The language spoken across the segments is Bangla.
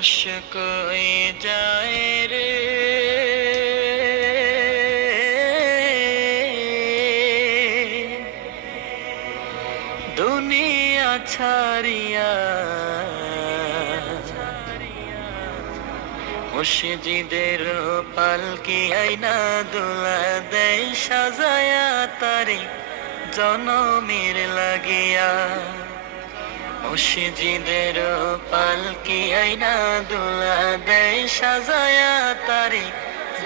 मुश्क जाए रे दुनिया छाड़िया मुर्शिদের পালকি আইনা দোলা দেয় সাজায়া তারে জনমের লাগিয়া মুর্শিদের পালকি আইনা দোলা দেয় সাজায়া তারে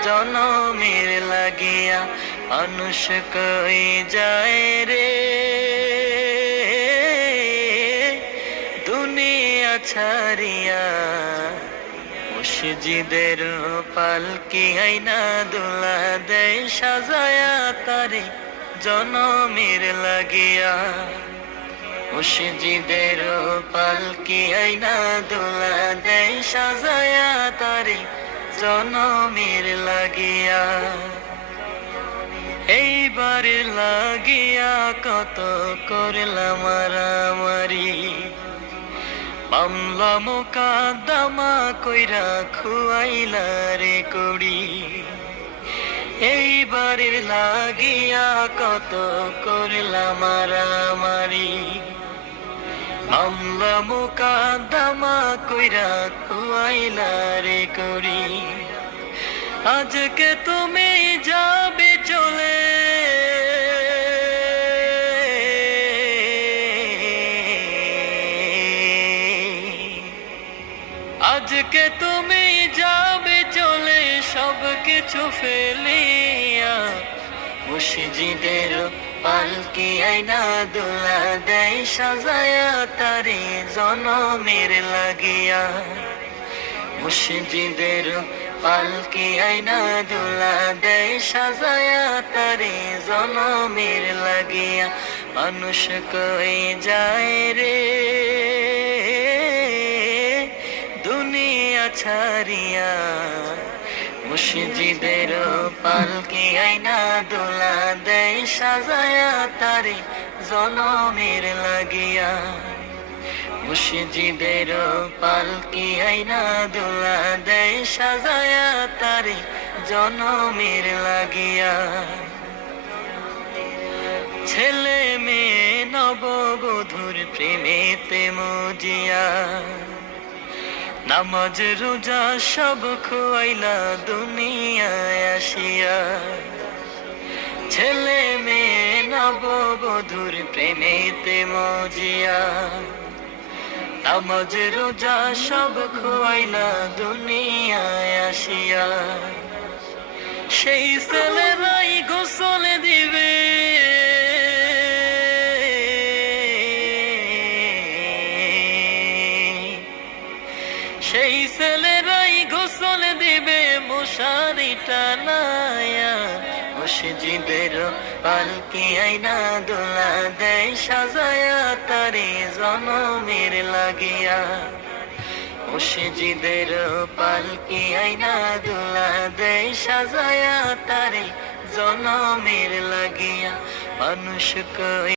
জনমের লাগিয়া মানুষ কই যায় রে দুনিয়া ছাড়িয়া মুর্শিদের পালকি আইনা দোলা দেয় সাজায়া তারে জনমের লাগিয়া মুর্শিদের পালকি আইনা দোলা দেয় সাজায়া তারে জনমের লাগিয়া এইবার লাগিয়া কত করলাম মারামারি মামলা মোকদ্দমা কইরা খুয়াইলা রে কুড়ি এইবার লাগিয়া কত করলাম মারামারি মামলা মোকদ্দমা কইরা খুয়াইলা রে কুড়ি আজকে তুমি যাবে চলে আজকে তুমি যাবে চলে সব কিছু ফেলিয়া মুর্শিদের পালকি আইনা দোলা দেয় সাজায়া তারে জনমের লাগিয়া মুর্শিদের পালকি আইনা দোলা দেয় সাজায়া তারে জনমের লাগিয়া মানুষ কই যায় রে দুনিয়া ছাড়িয়া মুর্শিদের পালকি আইনা দোলা দেয় সাজায়া তারে জনমের লাগিয়া মুর্শিদের পালকি আইনা দোলা দেয় সাজায়া তারে জনমের লাগিয়া ছেলে মেয়ে নববধূর প্রেমেতে মজিয়া নামাজ রোজা সব খোয়াইলা দুনিয়ায় আসিয়া ছেলে মেয়ে নববধূর প্রেমেতে মজিয়া নামাজ রোজা সব খোয়াইলা দুনিয়ায় আসিয়া সেই ছেলেরাই গোসল দিবে সেই ছেলেরাই গোসল দিবে মশারি টানায়া মুর্শিদের পালকি আইনা দোলা দেয় সাজায়া তারে জনমের লাগিয়া মুর্শিদের পালকি আইনা দোলা দেয় সাজায়া তারে জনমের লাগিয়া মানুষ কই